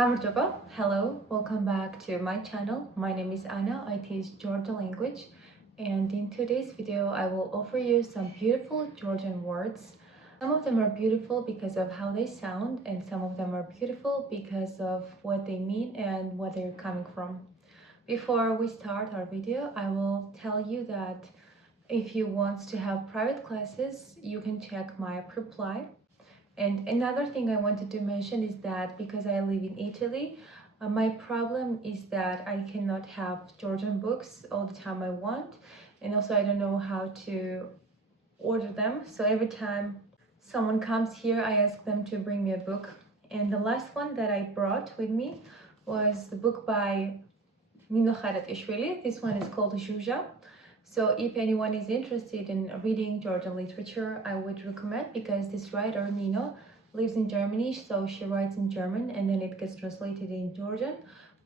Გამარჯობა. Hello, welcome back to my channel. My name is Anna. I teach Georgian language, and in today's video I will offer you some beautiful Georgian words. Some of them are beautiful because of how they sound, and some of them are beautiful because of what they mean and where they're coming from. Before we start our video, I will tell you that if you want to have private classes, you can check my reply. And another thing I wanted to mention is that because I live in Italy, my problem is that I cannot have Georgian books all the time I want, and also I don't know how to order them. So every time someone comes here, I ask them to bring me a book. And the last one that I brought with me was the book by Nino Kharatishvili. This one is called Zhuzha. So if anyone is interested in reading Georgian literature, I would recommend, because this writer, Nino, lives in Germany, so she writes in German and then it gets translated in Georgian.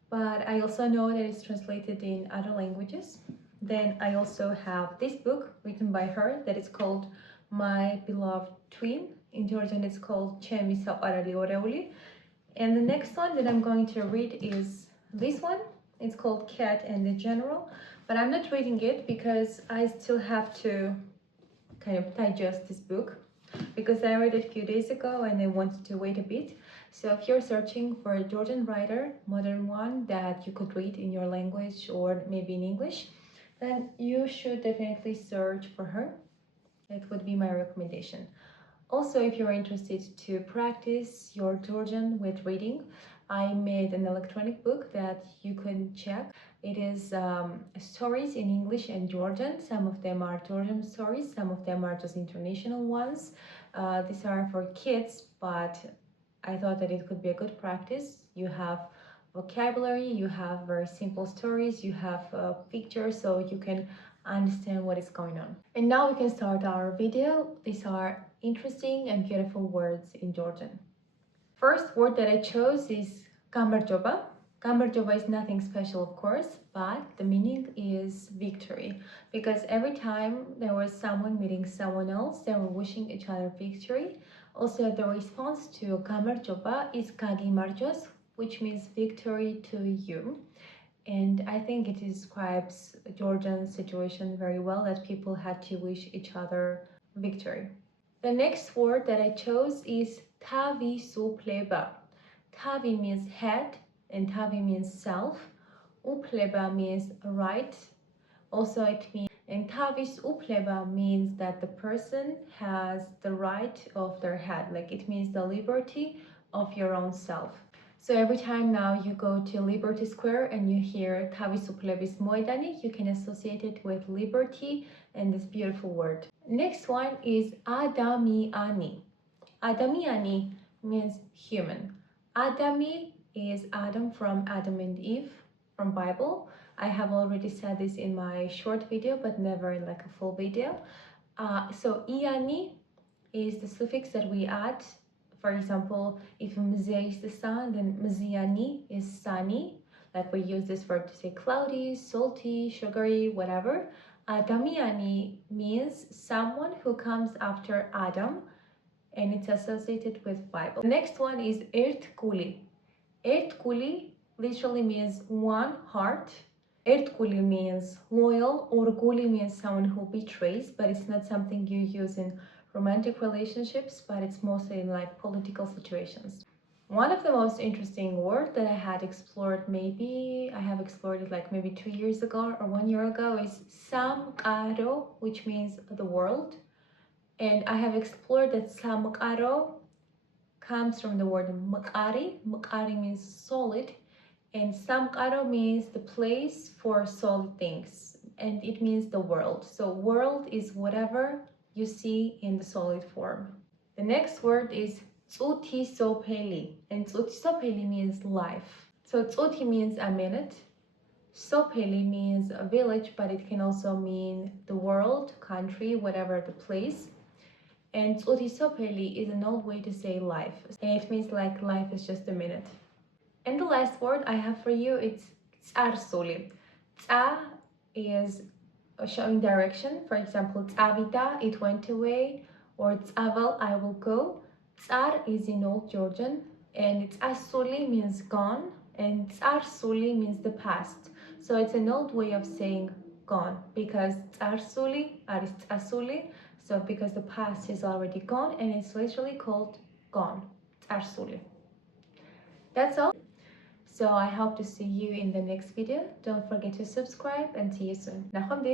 But I also know that it's translated in other languages. Then I also have this book written by her that is called My Beloved Twin. In Georgian, it's called Chemi Saparali Oreuli. And the next one that I'm going to read is this one. It's called Cat and the General. But I'm not reading it because I still have to kind of digest this book, because I read it a few days ago and I wanted to wait a bit. So if you're searching for a Georgian writer, modern one, that you could read in your language or maybe in English, then you should definitely search for her. That would be my recommendation. Also, if you're interested to practice your Georgian with reading, I made an electronic book that you can check. It is stories in English and Georgian. Some of them are Georgian stories, some of them are just international ones. These are for kids, but I thought that it could be a good practice. You have vocabulary, you have very simple stories, you have pictures, so you can understand what is going on. And now we can start our video. These are interesting and beautiful words in Georgian. First word that I chose is გამარჯობა. Გამარჯობა is nothing special, of course, but the meaning is victory, because every time there was someone meeting someone else, they were wishing each other victory. Also, the response to გამარჯობა is გაგიმარჯოს, which means victory to you. And I think it describes Georgian situation very well, that people had to wish each other victory. The next word that I chose is თავისუფლება. Tavi means head and tavi means self. Upleba means right. Also it means, and თავისუფლება means that the person has the right of their head, like it means the liberty of your own self. So every time now you go to Liberty Square and you hear თავისუფლების მოედანი, you can associate it with liberty and this beautiful word. Next one is ადამიანი. Ადამიანი means human. Adami is Adam from Adam and Eve from Bible. I have already said this in my short video, but never in like a full video. So iani is the suffix that we add. For example, if mze is the sun, then mziani is sunny. Like we use this verb to say cloudy, salty, sugary, whatever. Adamiani means someone who comes after Adam, and it's associated with Bible. The next one is ertkuli. Ertkuli literally means one heart. Ertkuli means loyal, or guli means someone who betrays, but it's not something you use in romantic relationships, but it's mostly in like political situations. One of the most interesting words that I had explored, I have explored it like maybe 2 years ago or 1 year ago, is samqaro, which means the world. And I have explored that samqaro comes from the word mqari. Mqari means solid, and samqaro means the place for solid things, and it means the world. So world is whatever you see in the solid form. The next word is tsutisopeli, and tsutisopeli means life. So tsuti means a minute, sopeli means a village, but it can also mean the world, country, whatever the place. And tsutisopeli is an old way to say life, and it means like life is just a minute. And the last word I have for you is tsarsuli. Tsa is showing direction. For example, tsavita, it went away, or tsaval, I will go. Tsar is in Old Georgian, and tsasuli means gone, and tsarsuli means the past. So it's an old way of saying gone, because tsarsuli aris tsasuli, so because the past is already gone, and it's literally called gone, tsarsuli. That's all. So I hope to see you in the next video. Don't forget to subscribe and see you soon. Nachom